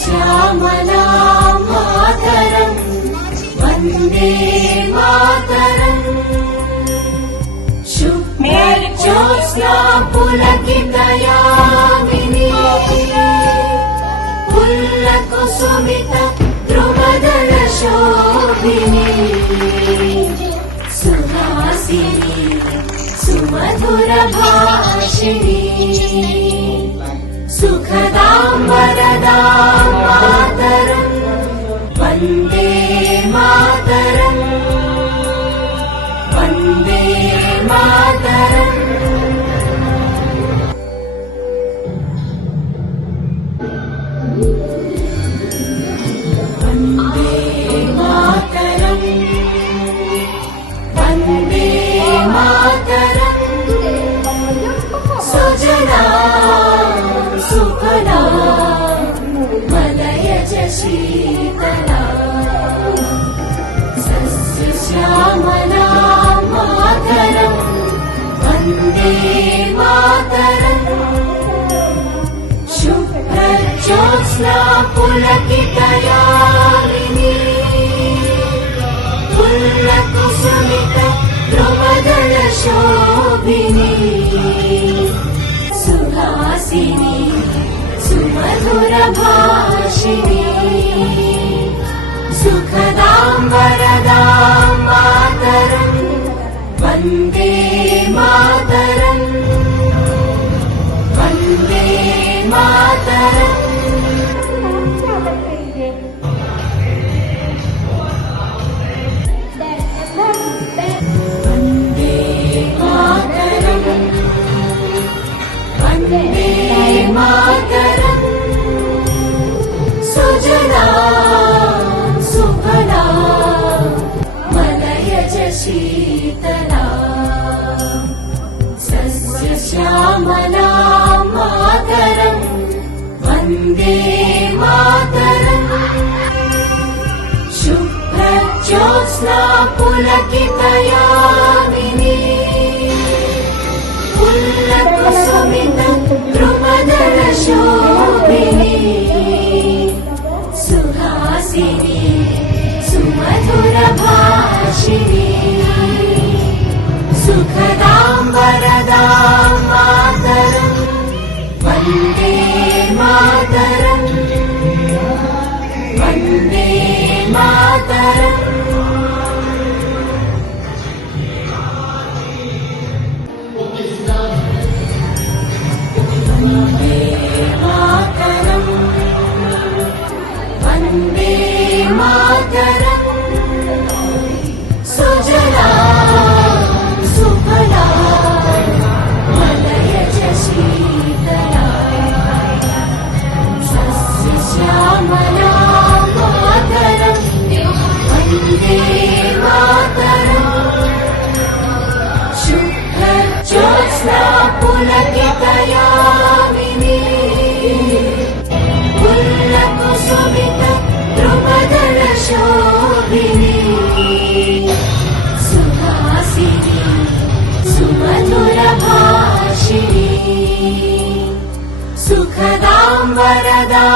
శ్యామలా మాతరం వందే మాతరం శుభ్రజ్యోత్స్నా పులకితయామినీ పుల్లకుసుమిత ధ్రువదళ శోభినీ సుహాసినీ సుమధుర భాషిణీ సుఖదాం వరదాం మాతరం వందే మాతరం వందే మాతరం వందే మాతరం వందే మాతరం సుజనా సుఫలా మలయజ శీతలా సస్యశ్యామలా మాతరం వందే మాతరం శుభ్రజ్యోత్స్నా పులకితయామినీ పుల్లకుసుమిత ధ్రువదళ శోభినీ సుహాసినీ సుమధుర భాషిణీ సుఖదాం వరదాం మాతరం వందే మాతరం వందే మాతరం వందే మాతరం వందే మాతరం సుజనా సుఫలా మలయజ శీతలా సస్యశ్యామలా మాతరం వందే మాతరం శుభ్రజ్యోత్స్నా పులకితయామినీ పుల్లకుసుమిత ధ్రువదళ శోభినీ సుహాసినీ సుమధుర భాషిణీ సుఖదాం వరదాం మాతరం వందే మాతరం వందే మాతరం వందే మాతరం వందే మాతరం సుజలా సుఫలా మలయజ శీతలా సస్యశ్యామలా మాతరం వందే మాతరం శుభ్రజ్యోత్స్నా పులకితయామినీ పుల్లకుసుమిత ధ్రువదళ శోభినీ సుహాసినీ సుమధుర భాషిణీ సుఖదాం వరదాం